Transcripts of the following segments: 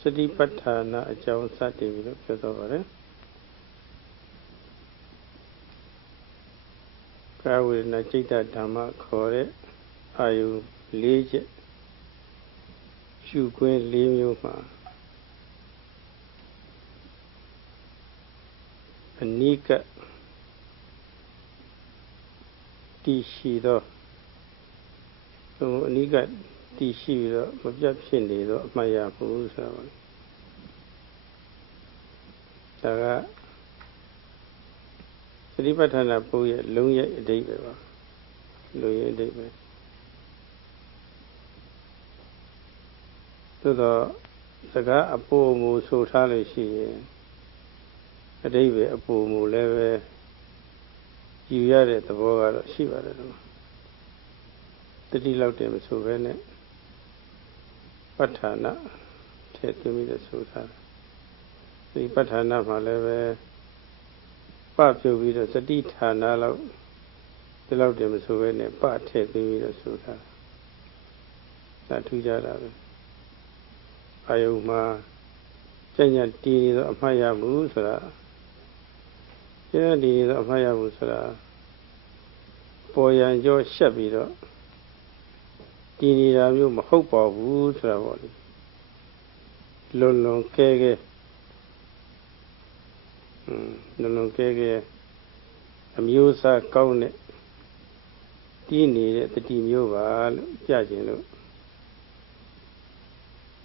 စတိပဋ္ဌာနာအကြောင်းစတင်ပြီးတော့ပြောတော့ပါတယ်ကာဝေဒနာစိတ်ဓမ္မခေါ်တဲ့အာယု၄ချက်ရှုခွင့်၄မျိုးမှာအနိကတည်ရှိသောအနိကတည်ရှိပြီးတော့မပြတ်ဖြစ်နေတော့အမှတ်ရဖို့ဆိုတာပါဒါကသတိပဋ္ဌာန်ပုရဲ့လုံးရဲ့အဓိပ္ပာယ်ပါလုံးရဲ့အဓိပ္ပာယ်သို့တော့စကားအပိုမူဆိုထားလို့ရှိရင်အဓိပ္ပာယ်အပိုမူလည်းပဲယူရတဲ့သဘောကတော့ရှိပါတယ်တော့တတိလောက်တယ်မဆိုဘဲနဲ့ပဋ္ဌာနာထည့်သွင်းပြီးတော့ဆိုထားတယ်ဒီပဋ္ဌာနာမှာလည်းပဲပပြုတ်ပြီးတော့စတိဌာနာလောက်ဒီလောက်တယ်မဆိုဘဲနဲ့ပထည့်သွင်းပြီးတော့ဆိုထားတာထူးကြတာပဲအာယုမှာကျင့်ကြတည်နေတော့အမှတ်ရမှုဆိုတာကျင့်တည်နေတော့အမှတ်ရမှုဆိုတာပေါ်ရန်ကြောရှက်ပြီးတော့တည်နေတာမျိုးမဟုတ်ပါဘူးဆိုတာပေါ့လေလွန်လွန်ကဲကဲလွန်လွန်ကဲကဲအမျိုးအစားကောင်းတဲ့တည်နေတဲ့တတိမျိုးပါလို့ကြခြင်းလို့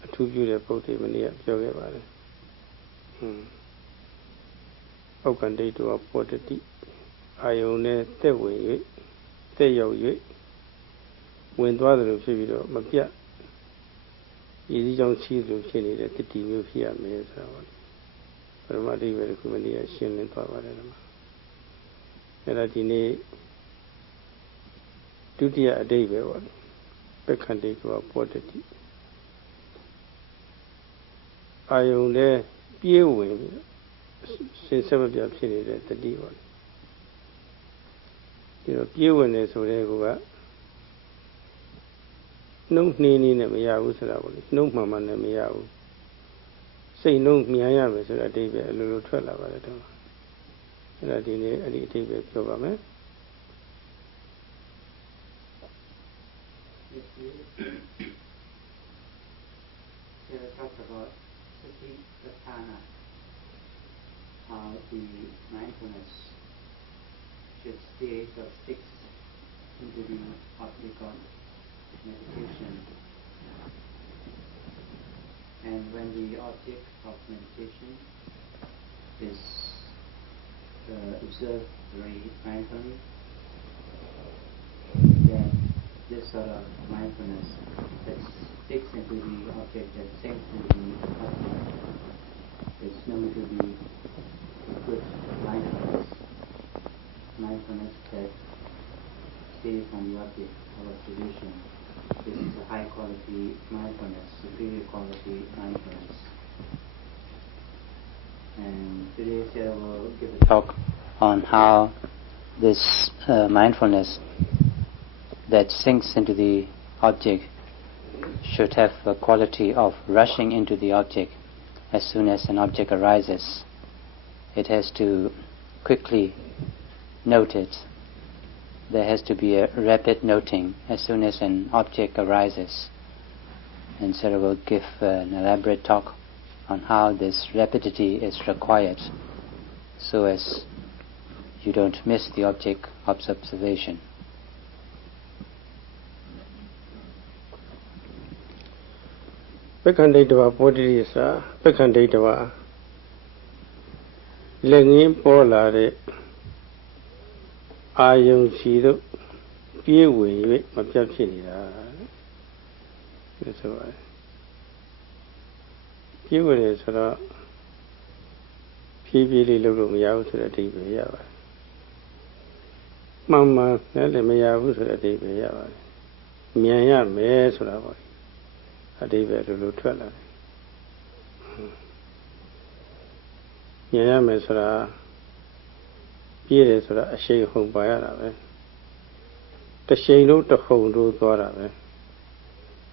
အထူးပြုတဲ့ပုဒ်တွေမနေ့ကပြောခဲ့ပါတယ်ဩက္ကန္တိတောပောတတိအာယုန်နဲ့တက်ဝင်၍တက်ရောက်၍ဝင်သွားတယ်လို့ဖြစ်ပြီးတော့မပြတ်ရည်စည်းကြောင်းရှိလို့ဖြစ်နေတဲ့တတိမျိုးဖြစ်ရမယ်ဆိုတာပေါ့ပရမအဓိပ္ပာယ်ကမနေ့ကရှင်းလင်းသွားပါတယ်ကွအဲ့ဒါဒီနေ့ဒုတိယအဓိပ္ပာယ်ပေါ့ပက္ခန္တိတောပောတတိအာယုန်နဲ့ပြေးဝင်ပြီးစင်ဆက်မပြဖြစ်နေတဲ့တတိပေါ့ဒီတော့ပြေးဝင်နေဆိုတဲ့ကောနှုံနှင်းနေနဲ့မရဘူးဆိုတာပေါ့လေနှုံမှန်မှန်နဲ့မရဘူးစိတ်နှုံမြန်ရမယ်ဆိုတဲ့အဓိပ္ပာယ်အလိုလိုထွက်လာပါတယ်တော့အဲ့ဒါဒီနေ့အဲ့ဒီအဓိပ္ပာယ်ပြောပါမယ်how the mindfulness should stay or sticks into the object of meditation. And when the object of meditation is observed very mindfully, then this sort of mindfulness that sticks into the object, that sinks into the object, is known to be good mindfulness, mindfulness that stays on the object of observation. This is a high quality mindfulness, superior quality mindfulness. And today Sarah will give a talk on how this mindfulness that sinks into the object should have a quality of rushing into the object as soon as an object arises. It has to quickly note it. There has to be a rapid noting as soon as an object arises. And Sarah will give an elaborate talk on how this rapidity is required so as you don't miss the object of observation. Pekkhanditava Bodhisa, Pekkhanditava Lengin Polare Ayung Sido Piwi Mapjapsinida. That's why. Piwi is a Pibili Lugumia to the TV. Mamma, Nelemia was a TV. Mia, Mess or a Adive to Lutella. Yaya Mesra Pires or a shake home by Arabe. The shade out the home do Dorabe.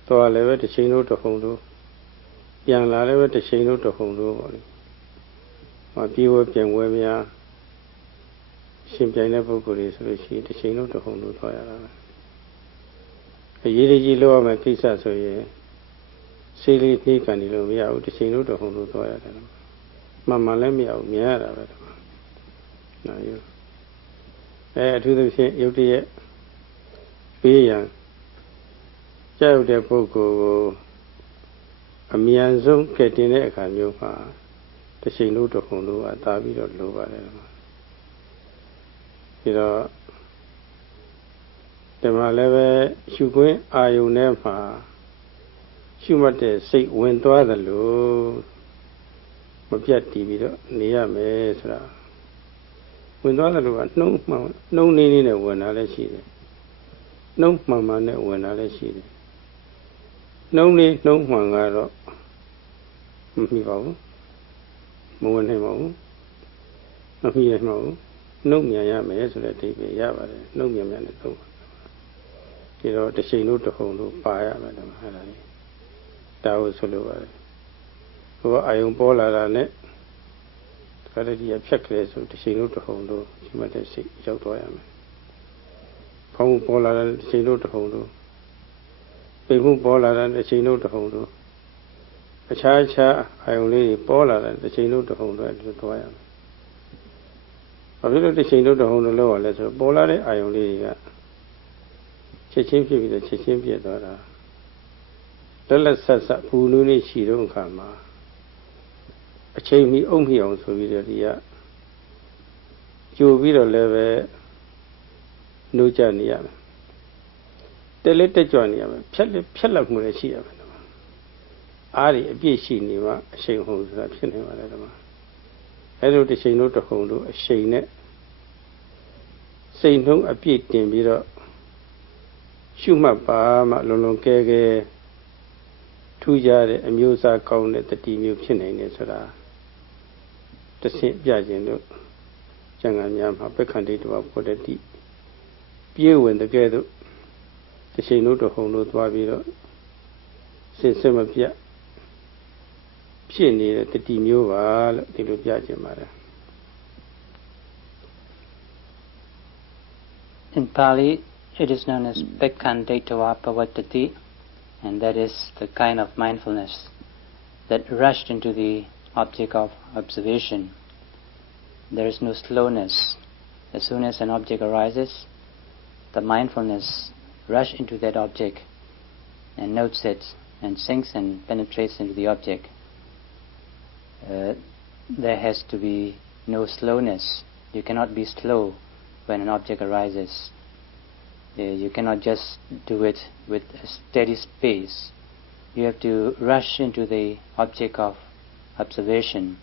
သွားလည်းပဲတစ်ချိန်လို့တစ်ခုံလို့ပြန်လာလည်းပဲတစ်ချိန်လို့တစ်ခုံလို့ပေါ့လေပြေဝဲပြန်ဝဲများရှင်ပြိုင်တဲ့ပုဂ္ဂိုလ်တွေဆိုလို့ရှိရင်တစ်ချိန်လို့တစ်ခုံလို့သွားရတာပဲအရေးကြီးလို့ရမယ်ကိစ္စဆိုရင်စေးလေးနှိကန်နေလို့မရဘူးတစ်ချိန်လို့တစ်ခုံလို့သွားရတယ်မှန်လည်းမရဘူးမြင်ရတာပဲနော်ယူအထူးသဖြင့်ယုတ်တရက်ပေးရန်ကြောက်တဲ့ပုဂ္ဂိုလ်ကိုအမြန်ဆုံးကဲတင်တဲ့အခါမျိုးမှာတစ်ချိန်လို့တစ်ခုံလို့သာပြီးတော့လိုပါတယ်ပြီးတော့ဒီမှာလည်းပဲရှုခွင့်အာယုန်နဲ့မှာရှုမှတ်တဲ့စိတ်ဝင်သွားသလိုမပြတ်တည်ပြီးတော့နေရမယ်ဆိုတာဝင်သွားတယ်လို့ကနှုံးနေနေနဲ့ဝင်တာလည်းရှိတယ်နှုံးမှန်မှန်နဲ့ဝင်တာလည်းရှိတယ်နှုံးနေနှုံးမှန်ကတော့မမှီပါဘူးမဝင်နိုင်ပါဘူးမမှီနိုင်ပါဘူးနှုံးမြန်ရမယ်ဆိုတဲ့အဓိပ္ပာယ်ရပါတယ်နှုံးမြန်မြန်နဲ့သုံးပါဒီတော့တစ်ချိန်လို့တစ်ခုံလို့ပါရမယ်တော့အဲ့ဒါလေးဒါကိုဆိုလိုပါတယ်ဟိုအာယုံပေါ်လာတာနဲ့ခရတိရဖြတ်ကလေးဆိုတစ်ချိန်လို့တစ်ခုံလို့ဒီမှာတဲ့စိတ်ရောက်သွားရမယ်။ဖောင်းပေါ်လာတဲ့တစ်ချိန်လို့တစ်ခုံလို့ပိတ်မှုပေါ်လာတဲ့တစ်ချိန်လို့တစ်ခုံလို့အခြားအာယုံလေးပေါ်လာတဲ့တစ်ချိန်လို့တစ်ခုံလို့အဲ့လိုသွားရမယ်။ဘာဖြစ်လို့တစ်ချိန်လို့တစ်ခုံလို့လောက်ရလဲဆိုတော့ပေါ်လာတဲ့အာယုံလေးတွေကချက်ချင်းဖြစ်ပြီးတော့ချက်ချင်းပြတ်သွားတာလက်ဆက်ဆက်ပူနူးနေရှိတော့အခါမှာအချိန်မီအုံမိအောင်ဆိုပြီးတော့ဒီကကြိုပြီးတော့လည်းပဲနှိုးကြနေရမယ်တက်လက်တက်ကြွနေရမယ်ဖြက်လက်မှုလည်းရှိရမယ်အားဒီအပြည့်ရှိနေမှအချိန်ဟုံဆိုတာဖြစ်နေပါလေဓမ္မအဲလိုတစ်ချိန်လို့တစ်ခုံလို့အချိန်နဲ့စိတ်နှုံးအပြည့်တင်ပြီးတော့ရှုမှတ်ပါမှလုံကဲထူးခြားတဲ့အမျိုးအစားကောင်းတဲ့တတိမျိုးဖြစ်နိုင်တယ်ဆိုတာတဆင့်ပြခြင်းလို့ကျန်ကများမှာပက္ခန္တိတဝဘောတတိပြေဝင်တကယ်တော့တစ်ချိန်လို့တစ်ခုံလို့သွားပြီးတော့စစ်မပြတ်ဖြစ်နေတဲ့တတိမျိုးပါလို့ဒီလိုပြခြင်းပါတယ် In Pali it is known as Pekkhandetava Pavatati, and that is the kind of mindfulness that rushed into the object of observation. There is no slowness. As soon as an object arises, the mindfulness rushes into that object and notes it and sinks and penetrates into the object. There has to be no slowness. You cannot be slow when an object arises. You cannot just do it with a steady pace. You have to rush into the object of observation,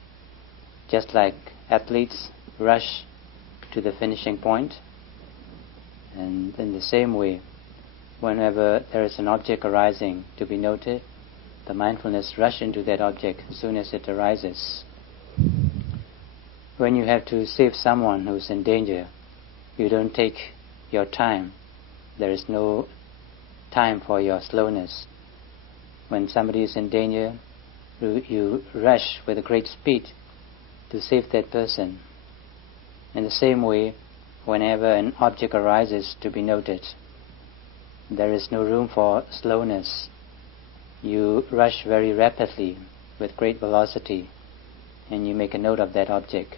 just like athletes rush to the finishing point. And in the same way, whenever there is an object arising to be noted, the mindfulness rushes into that object as soon as it arises. When you have to save someone who is in danger, you don't take your time. There is no time for your slowness. When somebody is in danger, you rush with a great speed to save that person. In the same way, whenever an object arises to be noted, there is no room for slowness. You rush very rapidly with great velocity and you make a note of that object.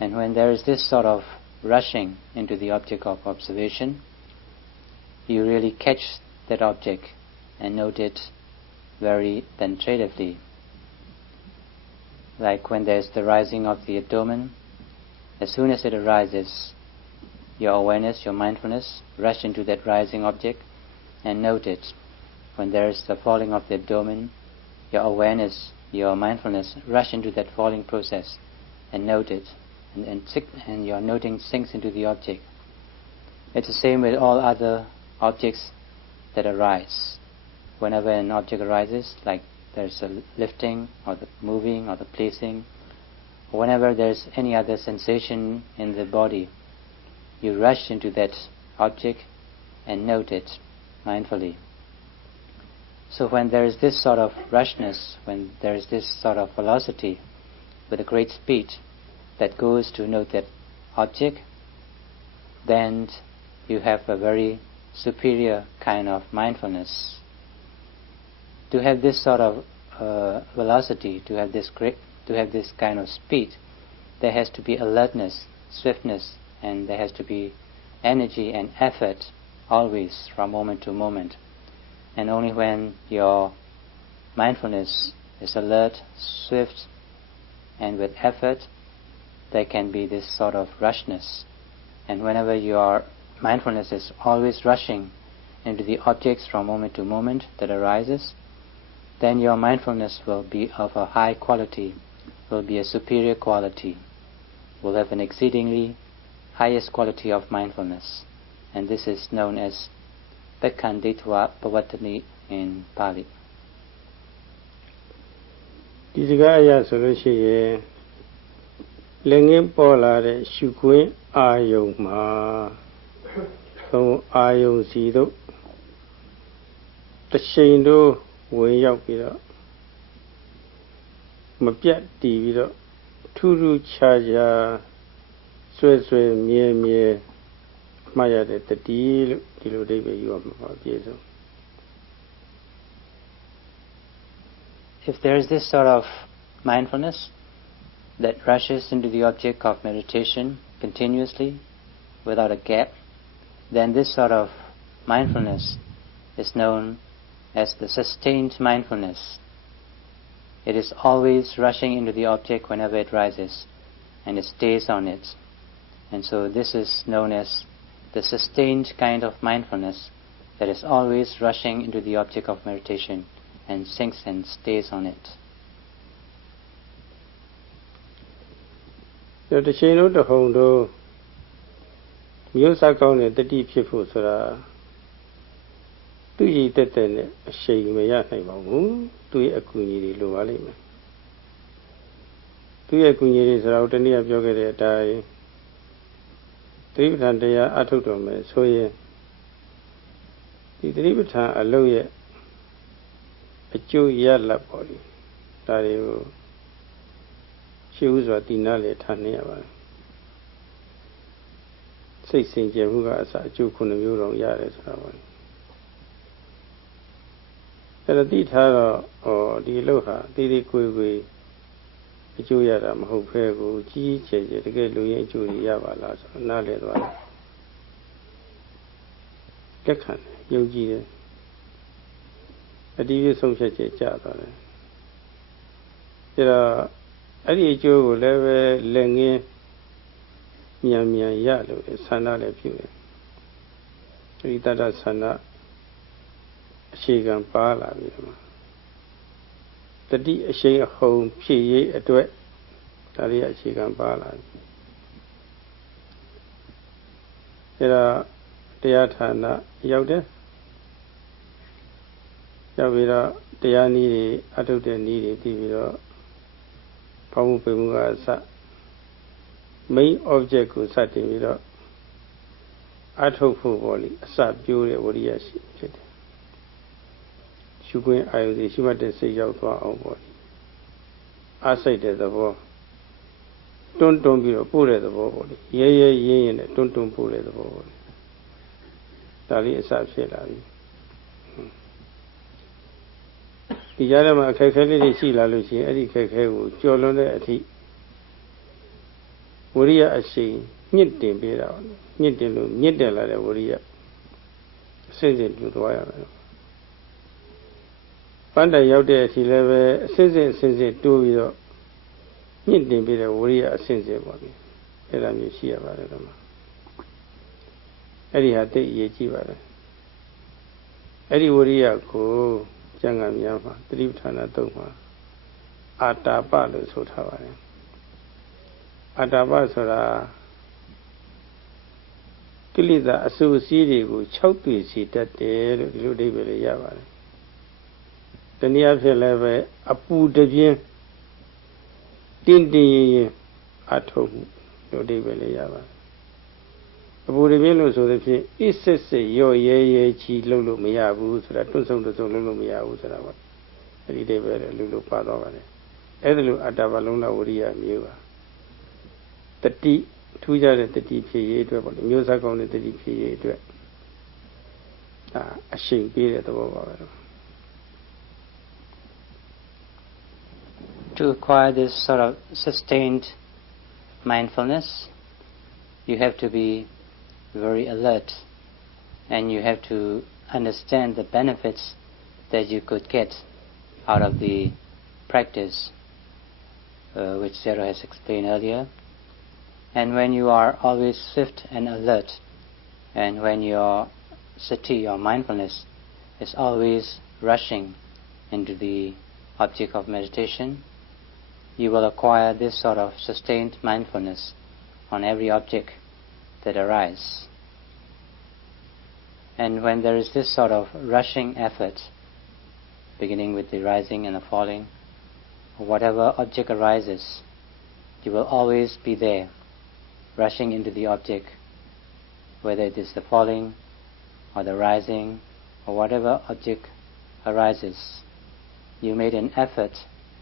And when there is this sort of rushing into the object of observation, you really catch that object and note it very penetratively. Like when there's the rising of the abdomen, as soon as it arises, your awareness, your mindfulness, rush into that rising object and note it. When there's the falling of the abdomen, your awareness, your mindfulness, rush into that falling process and note it. And your noting sinks into the object. It's the same with all other objects that arise. Whenever an object arises, like there's a lifting or the moving or the placing, or whenever there's any other sensation in the body, you rush into that object and note it mindfully. So when there is this sort of rushness, when there is this sort of velocity with a great speed that goes to note that object, then you have a very superior kind of mindfulness. To have this sort of velocity, to have this kind of speed, there has to be alertness, swiftness, and there has to be energy and effort always from moment to moment. And only when your mindfulness is alert, swift, and with effort, there can be this sort of rushness. And whenever your mindfulness is always rushing into the objects from moment to moment that arises, then your mindfulness will be of a high quality, will be a superior quality, will have an exceedingly highest quality of mindfulness. And this is known as Pekkhanditva Pavatani in Pali. ဒီစကားအရဆိုလို့ရှိရင်လက်ငင်းပေါ်လာတဲ့ရှုခွင်းအာယုံမှာသုံးအာယုံစီတို့တစ်ချိန်တို့ဝင်ရောက်ပြီးတော့မပြတ်တည်ပြီးတော့ထူးထူးခြားခြားဆွဲဆွဲမြဲမြဲမှတ်ရတဲ့တတိလို့ဒီလိုအဓိပ္ပာယ်ယူရမှာပါအပြည့်စုံ If there is this sort of mindfulness that rushes into the object of meditation continuously without a gap, then this sort of mindfulness is known as the sustained mindfulness. It is always rushing into the object whenever it rises, and it stays on it. And so this is known as the sustained kind of mindfulness that is always rushing into the object of meditation and sinks and stays on it. တစ်ချိန်လုံးတစ်ဟုန်တို့မျိုးစားကောင်းတဲ့တတိဖြစ်ဖို့ဆိုတာသူ့ရည်တက်တဲ့နဲ့အရှိန်မရနိုင်ပါဘူးသူ့ရဲ့အကူအညီတွေလိုပါလိမ့်မယ်သူ့ရဲ့အကူအညီတွေဆိုတာကိုတနည်းပြောခဲ့တဲ့အတိုင်းသတိပဋ္ဌာန်တရားအထုတ်တော်မယ်ဆိုရင်ဒီသတိပဋ္ဌာန်အလုပ်ရဲ့အကျိုးရလဒ်ပေါ်လေဒါတွေကိုရှင်းဥစွာတည်နာလေထားနေရပါတယ်စိတ်စင်ကြယ်မှုကအစအကျိုးခုနှစ်မျိုးတော့ရတယ်ဆိုတာပါအဲ့ဒါသိထားတော့ဒီအလုပ်ဟာတီးတီးကိုယ်ကိုယ်အကျိုးရတာမဟုတ်ဘဲကိုကြီးကျယ်ကျယ်တကယ်လူရင်းအကျိုးတွေရပါလားဆိုတော့နားလည်သွားတယ်လက်ခံယုံကြည်တယ်အတီးပြဆုံးဖြတ်ချက်ကြသွားတယ်ဒါတော့အဲ့ဒီအကျိုးကိုလည်းပဲလက်ငင်းမြန်မြန်ရလို့ဆန္ဒလည်းပြုတယ်ဒီတတ္တဆန္ဒအခြေခံပါလာပြီမှာတတိအရှိန်အဟုန်ဖြည့်ရေးအတွက်ဒါလေးအခြေခံပါလာပြီအဲဒါတရားဌာနရောက်တယ်ရောက်ပြီးတော့တရားနည်းတွေအထုတ်တဲ့နည်းတွေပြီးပြီးတော့ဘောင်းမှုပေမှုကအစ main object ကိုစတင်ပြီးတော့အထုတ်ဖို့ပေါ့လေအစပြိုးတဲ့ဝရိယရှိဖြစ်တယ်ရှုခွင့်အာယုစီရှိမှတ်တဲ့စိတ်ရောက်သွားအောင်ပေါ့လေအားစိတ်တဲ့သဘောတွန်းပြီးတော့ပို့တဲ့သဘောပေါ့လေရဲရဲရင်းရင်နဲ့တွန်းပို့တဲ့သဘောပေါ့လေဒါလေးအစဖြစ်လာပြီဒီကြားထဲမှာအခက်အခဲလေးတွေရှိလာလို့ရှိရင်အဲ့ဒီအခက်အခဲကိုကျော်လွန်တဲ့အထိဝရိယအရှိန်ညှစ်တင်ပေးတာညှစ်တင်လို့ညှစ်တယ်လာတဲ့ဝရိယအစစ်စစ်ပြုသွားရမယ်ပန်းတိုင်ရောက်တဲ့အထိလည်းပဲအစစ်စစ်တိုးပြီးတော့ညှစ်တင်ပေးတဲ့ဝရိယအစစ်စစ်ပေါ့လေအဲ့ဒါမျိုးရှိရပါတယ်ကွာအဲ့ဒီဟာသိအရေးကြီးပါတယ်အဲ့ဒီဝရိယကိုကျမ်းဂန်များမှာသတိပဋ္ဌာန်သုံးမှာအာတာပလို့ဆိုထားပါတယ်အာတာပဆိုတာကိလေသာအဆူအစီးတွေကို6တွေ့စီတတ်တယ်လို့ဒီလိုအဓိပ္ပာယ်လေးရပါတယ်တနည်းအားဖြင့်လည်းပဲအပူတပြင်းတင်းရင်အထုံးမှုလို့အဓိပ္ပာယ်လေးရပါတယ် အပူတွေပြင်းလို့ဆိုတဲ့ဖြင့်အစ်စစ်စစ်ရော့ရဲရဲကြီးလှုပ်လို့မရဘူးဆိုတာတွန့်ဆုံတွန့်ဆုံလှုပ်လို့မရဘူးဆိုတာပေါ့အဲ့ဒီတည်းပဲလူလို့ပါတော့ပါတယ်အဲ့ဒါလိုအတ္တဘလုံးလဝရိယမျိုးပါတတိထူးခြားတဲ့တတိဖြစ်ရေးအတွက်ပေါ့လေမျိုးစားကောင်းတဲ့တတိဖြစ်ရေးအတွက်အရှိန်ပေးတဲ့သဘောပါပဲ To acquire this sort of sustained mindfulness, you have to be very alert and you have to understand the benefits that you could get out of the practice, which Sarah has explained earlier. And when you are always swift and alert, and when your sati, your mindfulness, is always rushing into the object of meditation, you will acquire this sort of sustained mindfulness on every object that arises. And when there is this sort of rushing effort, beginning with the rising and the falling, or whatever object arises, you will always be there, rushing into the object, whether it is the falling or the rising or whatever object arises. You made an effort.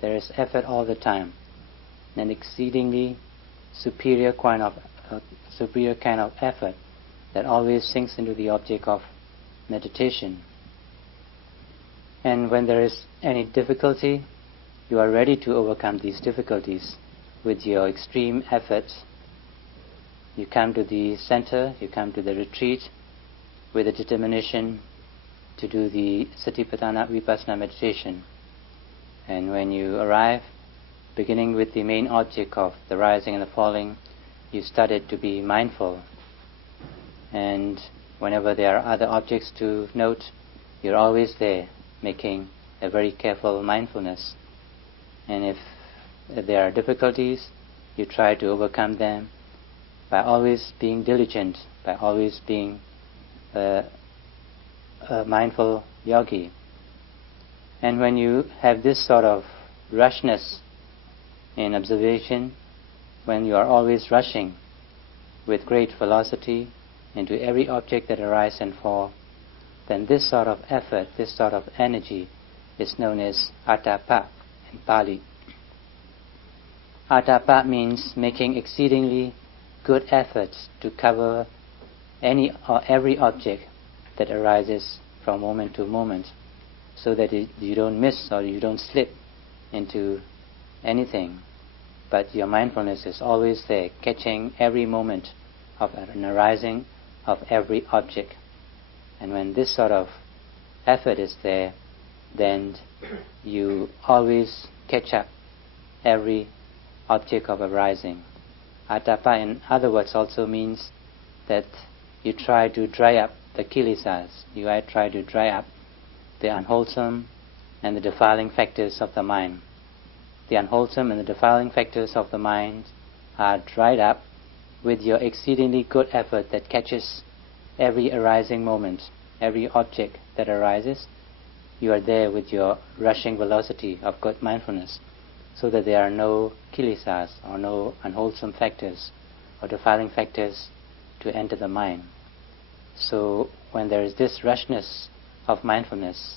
There is effort all the time, an exceedingly superior kind of effort that always sinks into the object of meditation. And when there is any difficulty, you are ready to overcome these difficulties with your extreme efforts. You come to the center, you come to the retreat with a determination to do the Satipatthana Vipassana meditation. And when you arrive, beginning with the main object of the rising and the falling, you started to be mindful. And whenever there are other objects to note, you're always there, making a very careful mindfulness. And if there are difficulties, you try to overcome them by always being diligent, by always being a mindful yogi. And when you have this sort of rushness in observation, when you are always rushing with great velocity into every object that arises and falls, then this sort of effort, this sort of energy is known as atapa in Pali. Atapa means making exceedingly good efforts to cover any or every object that arises from moment to moment, so that you don't miss or you don't slip into anything, but your mindfulness is always there, catching every moment of an arising of every object. And when this sort of effort is there, then you always catch up every object of arising. Atapa, in other words, also means that you try to dry up the kilesas, you try to dry up the unwholesome and the defiling factors of the mind. The unwholesome and the defiling factors of the mind are dried up with your exceedingly good effort that catches every arising moment, every object that arises. You are there with your rushing velocity of good mindfulness, so that there are no kilesas or no unwholesome factors or defiling factors to enter the mind. So when there is this rushness of mindfulness,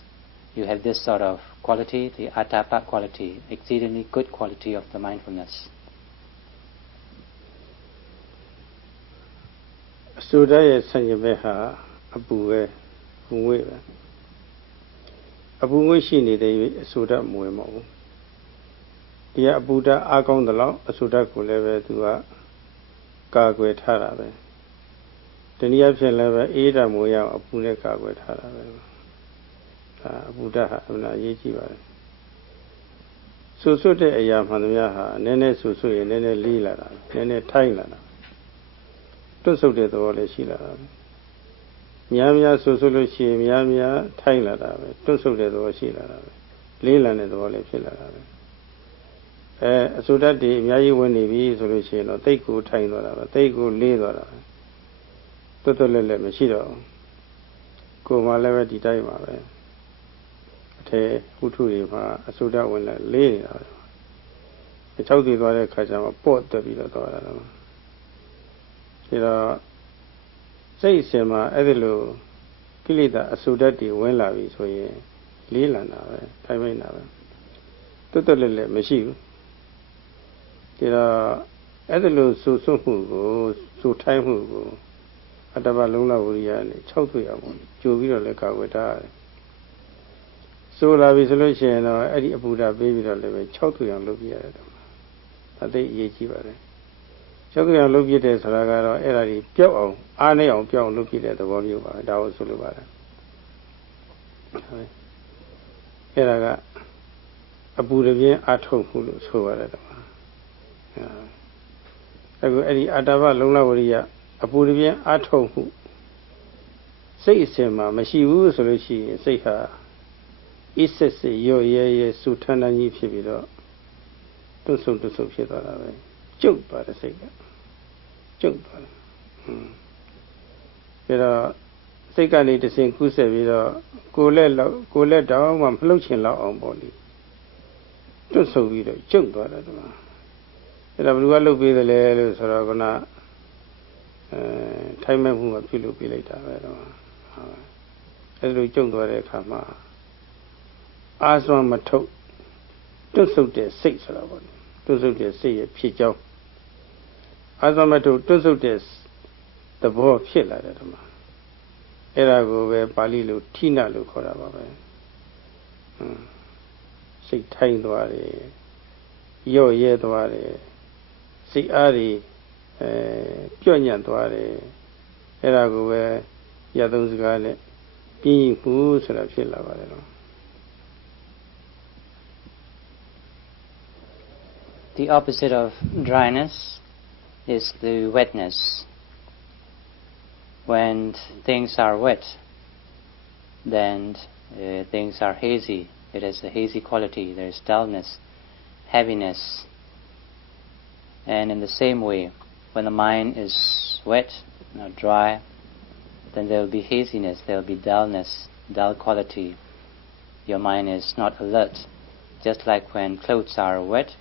you have this sort of quality, the atapa quality, exceedingly good quality of the mindfulness. Suda ye sanyameha apuwe mwe ba. Apu mwe shi nede suda mwe ma bu. Diya apuda a kaung de law suda ko le be tu ka kwe tha da be. Taniya phyin le be eda mwe yaw apu ne ka kwe tha da be. Buddha ha amna ye jiပါတယ်ဆူဆွတ်တဲ့အရာမှန်သမျှဟာနည်းနည်းဆူဆွတ်ရင်နည်းနည်းလေးလာတာနည်းနည်းထိုင်းလာတာတွတ်ဆုတ်တဲ့သဘောလည်းရှိလာတာများများဆူဆွတ်လို့ရှိရင်များများထိုင်းလာတာပဲတွတ်ဆုတ်တဲ့သဘောရှိလာတာပဲလေးလာတဲ့သဘောလည်းဖြစ်လာတာပဲအဆူတတ်တွေအများကြီးဝင်နေပြီဆိုလို့ရှိရင်တော့တိတ်ကိုထိုင်းသွားတာပဲတိတ်ကိုလေးသွားတာတွတ်တွတ်လက်လက်မရှိတော့ကိုယ်မှလည်းပဲဒီတိုင်းပါပဲထဲဝုထုတွေမှာအဆုဒဝင်လာလေးနေတာပဲအချောက်တည်သွားတဲ့ခါကျမှပေါ့တက်ပြီးတော့သွားတာတော့ဒီတော့ စိတ်အစဉ်မှာအဲ့ဒီလိုကိလေသာအဆူဓာတ်တွေဝင်လာပြီဆိုရင်လေးလံတာပဲထိုင်မိတ်တာပဲတွတ်တွတ်လက်လက်မရှိဘူးဒါတော့အဲ့ဒီလိုဆူဆွမှုကိုဆူထိုင်းမှုကိုအတ္တဘလုံးလဝရိယနဲ့6တွေ့အောင်ကြိုပြီးတော့လည်းကာဝေထားရတယ်ဆိုလာပြီဆိုလို့ရှိရင်တော့အဲ့ဒီအပူဓာပေးပြီးတော့လည်းပဲ6တွေ့အောင်လုပ်ပြရတယ်တော့အသိအရေးကြီးပါတယ်6တွေ့အောင်လုပ်ပြတယ်ဆိုတာကတော့အဲ့ဒါကြီးပျောက်အောင်အားနဲ့အောင်ပျောက်အောင်လုပ်ပြတဲ့သဘောမျိုးပါဒါကိုဆိုလိုပါတယ်အဲ့ဒါကအပူတပြင်းအထုတ်မှုလို့ဆိုရတယ်တော့အခုအဲ့ဒီအတ္တဘလုံးလဝရိယအပူတပြင်းအထုတ်မှုစိတ်အစဉ်မှာမရှိဘူးဆိုလို့ရှိရင်စိတ်ဟာအစ်စစ်စစ်ရော့ရဲစူထန်းတန်းကြီးဖြစ်ပြီးတော့တွတ်ဆုံဖြစ်သွားတာပဲကျုပ်သွားတဲ့စိတ်ကကျုပ်သွားတယ်ဒါတော့စိတ်ကနေတဆင်ကူးဆက်ပြီးတော့ကိုယ်လက်တောင်မှမလှုပ်ချင်တော့အောင်ပေါ့လေတွတ်ဆုံပြီးတော့ကျုပ်သွားတယ်တော့အဲ့ဒါဘယ်သူကလှုပ်ပေးတယ်လဲလို့ဆိုတော့ကထိုင်မဲ့မှုမှာပြုလုပ်ပေးလိုက်တာပဲတော့အဲ့လိုကျုပ်သွားတဲ့အခါမှာအာစွမ်းမထုတ်တွတ်ဆုပ်တဲ့စိတ်ဆိုတာပေါ့တွတ်ဆုပ်တဲ့စိတ်ရဲ့ဖြစ်ကြောင်းအာစွမ်းမထုတ်တွတ်ဆုပ်တဲ့သဘောဖြစ်လာတယ်ဒီမှာအဲ့ဒါကိုပဲပါဠိလိုဌိနလို့ခေါ်တာပါပဲစိတ်ထိုင်သွားတယ်ရော့ရဲသွားတယ်စိတ်အားတွေပြော့ညံ့သွားတယ်အဲ့ဒါကိုပဲရသုံးစကားနဲ့ပြင်းမှုဆိုတာဖြစ်လာပါတယ်တော့The opposite of dryness is the wetness. When things are wet, then things are hazy. It has a hazy quality. There is dullness, heaviness. And in the same way, when the mind is wet, dry, then there will be haziness, there will be dullness, dull quality. Your mind is not alert. Just like when clothes are wet,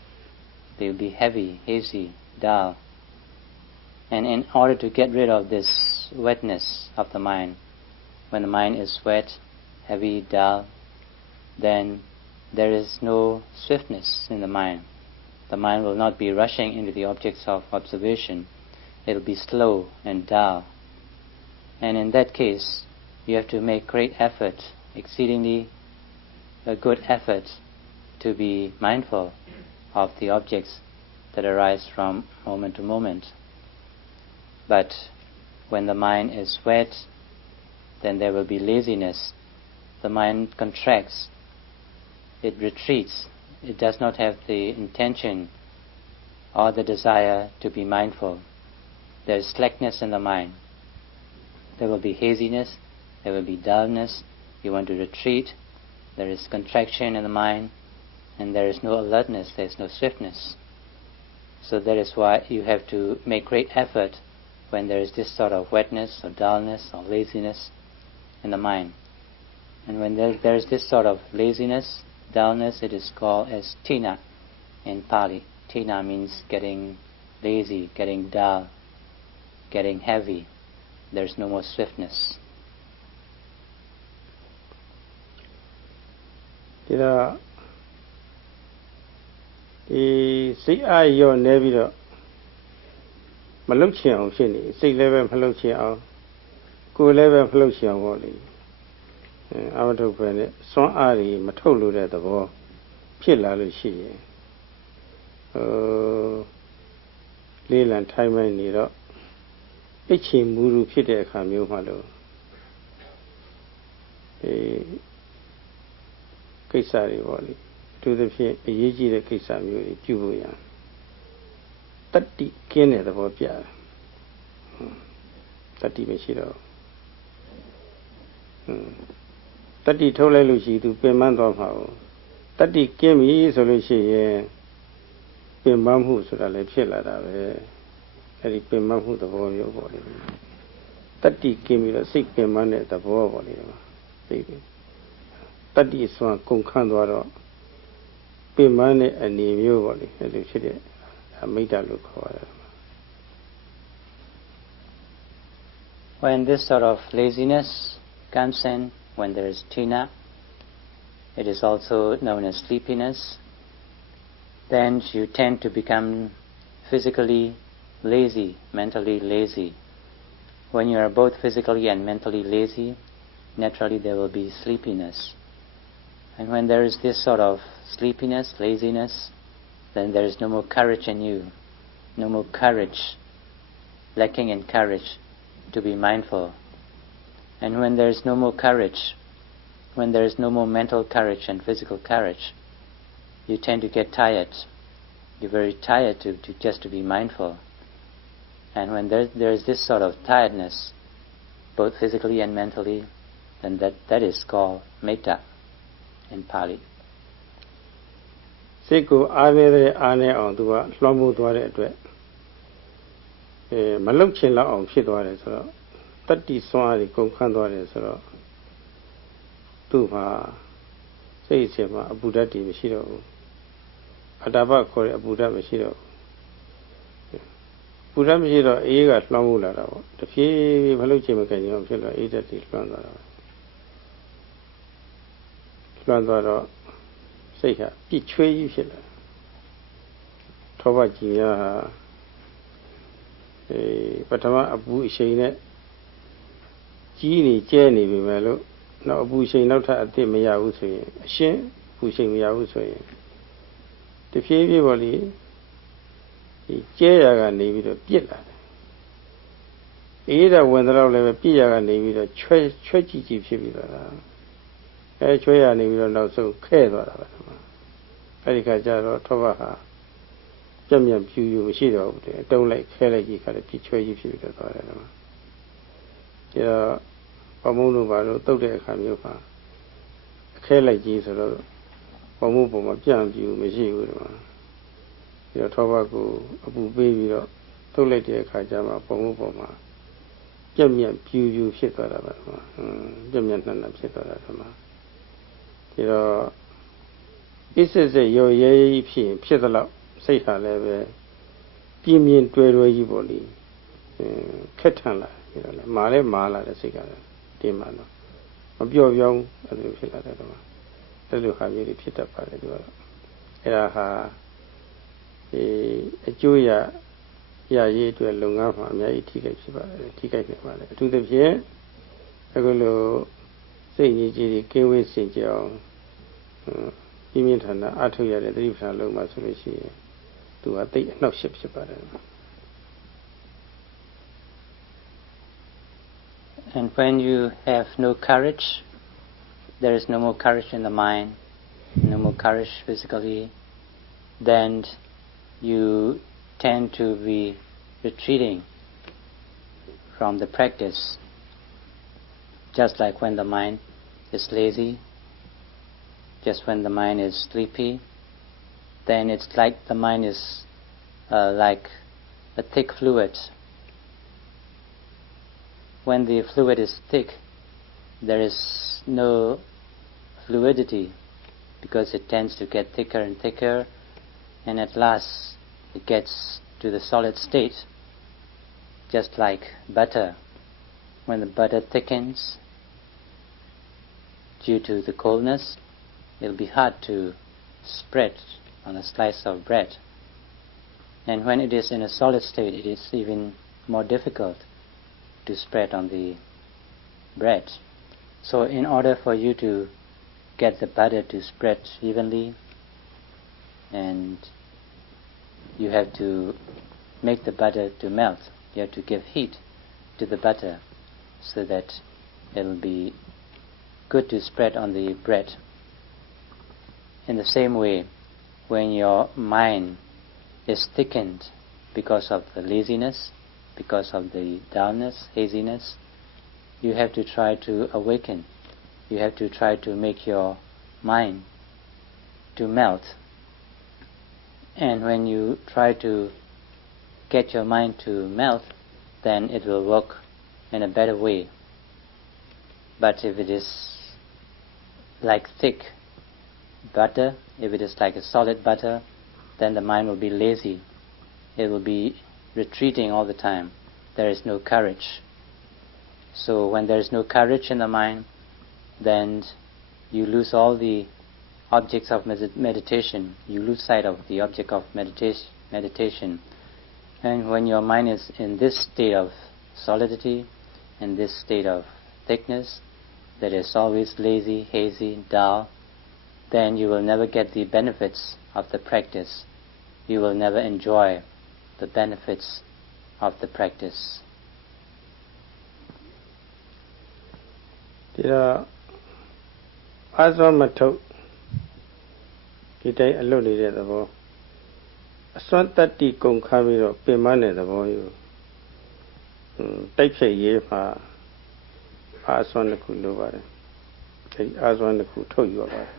they will be heavy, hazy, dull. And in order to get rid of this wetness of the mind, when the mind is wet, heavy, dull, then there is no swiftness in the mind. The mind will not be rushing into the objects of observation. It will be slow and dull. And in that case, you have to make great effort, exceedingly a good effort, to be mindful of the objects that arise from moment to moment. But when the mind is wet, then there will be laziness. The mind contracts, it retreats, it does not have the intention or the desire to be mindful. There is slackness in the mind. There will be haziness, there will be dullness, you want to retreat, there is contraction in the mind, and there is no alertness, there is no swiftness. So that is why you have to make great effort when there is this sort of wetness or dullness or laziness in the mind. And when there is this sort of laziness, dullness, it is called as tina in Pali. Tina means getting lazy, getting dull, getting heavy. There is no more swiftness. ဒီစိတ်အားရော့နေပြီးတော့မလှုပ်ချင်အောင်ဖြစ်နေစိတ်လည်းပဲမလှုပ်ချင်အောင်ကိုယ်လည်းပဲမလှုပ်ချင်အောင်ပေါ့လေအမထုတ်ပဲနဲ့စွမ်းအားတွေမထုတ်လို့တဲ့သဘောဖြစ်လာလို့ရှိရင်လေးလံထိုင်မှနေတော့အချင်းမူရူဖြစ်တဲ့အခါမျိုးမှလို့ကိစ္စတွေပေါ့လေသူသဖြင့်အရေးကြီးတဲ့ကိစ္စမျိုးတွေပြုလို့ရတတိကင်းတဲ့သဘောပြတယ်တတိမရှိတော့တတိထုတ်လိုက်လို့ရှိသူပင်ပန်းသွားမှာတတိကင်းပြီဆိုလို့ရှိရင်ပင်ပန်းမှုဆိုတာလည်းဖြစ်လာတာပဲအဲ့ဒီပင်ပန်းမှုသဘောမျိုးပေါ့လေတတိကင်းပြီးတော့စိတ်ပင်ပန်းတဲ့သဘောပေါ့လေသိပြီတတိစွမ်းကုန်ခန့်သွားတော့ပင်ပန်းတဲ့အနေမျိုးပေါ့လေအဲ့လိုဖြစ်တဲ့အမိတ္တလို့ခေါ်ရတယ် When this sort of laziness comes in, when there is tina, it is also known as sleepiness, then you tend to become physically lazy, mentally lazy. When you are both physically and mentally lazy, naturally there will be sleepiness. And when there is this sort of sleepiness, laziness, then there is no more courage in you, no more courage, lacking in courage to be mindful. And when there is no more courage, when there is no more mental courage and physical courage, you tend to get tired. You're very tired to be mindful. And when there is this sort of tiredness, both physically and mentally, then that is called metta in Pali. စိတ်ကိုအားနေတဲ့အားနဲ့အောင်သူကလွှမ်းမိုးသွားတဲ့အတွက်မလုံချင်လောက်အောင်ဖြစ်သွားတယ်ဆိုတော့တတ္တိစွမ်းအားတွေကုန်ခန်းသွားတယ်ဆိုတော့သူ့မှာစိတ်အစဉ်မှာအပူဓာတ်တွေမရှိတော့ဘူးအတ္တပခေါ်တဲ့အပူဓာတ်မရှိတော့ဘူးပူဓာတ်မရှိတော့အေးကလွှမ်းမိုးလာတာပေါ့တဖြည်းဖြည်းမလုံချင်မကြင်အောင်ဖြစ်တော့အေးဓာတ်တွေလွှမ်းသွားတာလွှမ်းသွားတော့စိတ်ဟာပြစ်ချွေးကြီးဖြစ်လာထောပကြီးများဟာပထမအပူအရှိန်နဲ့ကြီးနေကျဲနေပြီမဲ့လို့နောက်အပူအရှိန်နောက်ထပ်အသစ်မရဘူးဆိုရင်အရှင်းအပူအရှိန်မရဘူးဆိုရင်တဖြည်းဖြည်းပေါ့လေဒီကျဲရကနေပြီးတော့ပြစ်လာတယ်အေးတဲ့ဝင်တော့လည်းပဲပြစ်ရကနေပြီးတော့ချွဲကြည့်ဖြစ်ပြီးတော့ချွဲရနေပြီးတော့နောက်ဆုံးခဲသွားတာပဲအဲဒီခါကျတော့ထောပဟာပြက်ပြက်ပြူပြူမရှိတော့ဘူးတဲ့တုံးလိုက်ခဲလိုက်ကြီးခါလည်းပြချွဲကြီးဖြစ်ပြီးတော့သွားတယ်ကွာကျတော့ပမုံတို့ဘာလို့တုတ်တဲ့အခါမျိုးမှာခဲလိုက်ကြီးဆိုတော့ပမုံပုံမှာပြန့်ပြူမရှိဘူးကွာကျတော့ထောပကိုအပူပေးပြီးတော့တုတ်လိုက်တဲ့အခါကျမှပမုံပုံမှာပြက်ပြက်ပြူပြူဖြစ်သွားတာပဲကွာပြက်ပြက်နှံ့နှံ့ဖြစ်သွားတာကွာကျတော့ဣစစ်စစ်ရောရဲကြီးဖြစ်သလောက်စိတ်ဟာလည်းပဲပြင်းပြင်းတွဲကြီးပေါ့လေခက်ထန်လာပြီးတော့လည်းမာလည်းမာလာတဲ့စိတ်ကလည်းတင်းမှတော့မပြော့ပြောင်းအဲ့လိုဖြစ်လာတဲ့တော့အဲ့လိုဟာမျိုးတွေဖြစ်တတ်ပါတယ်သူကတော့အဲ့ဒါဟာအကျိုးရရေးအတွက်လုပ်ငန်းမှာအများကြီးထိခိုက်ဖြစ်ပါတယ်ထိခိုက်နေပါတယ်အထူးသဖြင့်အခုလိုစိတ်ကြီးကြီးကင်းဝေးစင်ကြအောင်ပြင်းပြထန်တာအထုတ်ရတဲ့သတိပဋ္ဌာန်လုံးမှာဆိုလို့ရှိရင်သူကသိအနှောက်အယှက်ဖြစ်ပါတယ် And when you have no courage, there is no more courage in the mind, no more courage physically, then you tend to be retreating from the practice. Just like when the mind is lazy, just when the mind is sleepy, then it's like the mind is like a thick fluid. When the fluid is thick, there is no fluidity because it tends to get thicker and thicker, and at last it gets to the solid state, just like butter. When the butter thickens due to the coldness, it will be hard to spread on a slice of bread. And when it is in a solid state, it is even more difficult to spread on the bread. So in order for you to get the butter to spread evenly, and you have to make the butter to melt, you have to give heat to the butter so that it will be good to spread on the bread. In the same way, when your mind is thickened because of the laziness, because of the dullness, haziness, you have to try to awaken. You have to try to make your mind to melt. And when you try to get your mind to melt, then it will work in a better way. But if it is like thick butter, if it is like a solid butter, then the mind will be lazy. It will be retreating all the time. There is no courage. So when there is no courage in the mind, then you lose all the objects of meditation. You lose sight of the object of meditation. And when your mind is in this state of solidity, in this state of thickness, that is always lazy, hazy, dull, then you will never get the benefits of the practice. You will never enjoy the benefits of the practice. ဒီတော့အာဇဝမထုတ်ဒီတိုင်းအလွတ်နေတဲ့သဘောအစွမ်းတတ္တိကုန်ခါပြီးတော့ပင်မတဲ့သဘောယူတိုက်ဖြည့်ရေးမှာအာဇဝတစ်ခုလိုပါတယ်အဲဒီအာဇဝတစ်ခုထုတ်ယူရပါတယ်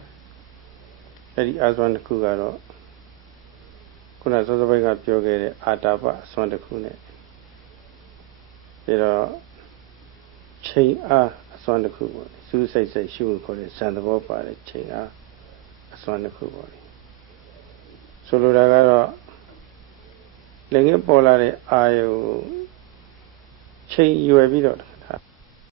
အဲဒီအာဇဝတစ်ခုကတော့ခုနစောစောပိုင်းကပြောခဲ့တဲ့အာတာပအစွမ်းတစ်ခုနဲ့ပြီးတော့ချိန်အားအစွမ်းတစ်ခုပေါ့စူးစိုက်စိုက်ရှုခေါ်တဲ့ဇန်သဘောပါတယ်ချိန်အားအစွမ်းတစ်ခုပေါ့ဆိုလိုတာကတော့လည်းငယ်ပေါ်လာတဲ့အာယုချိန်ရွယ်ပြီးတော့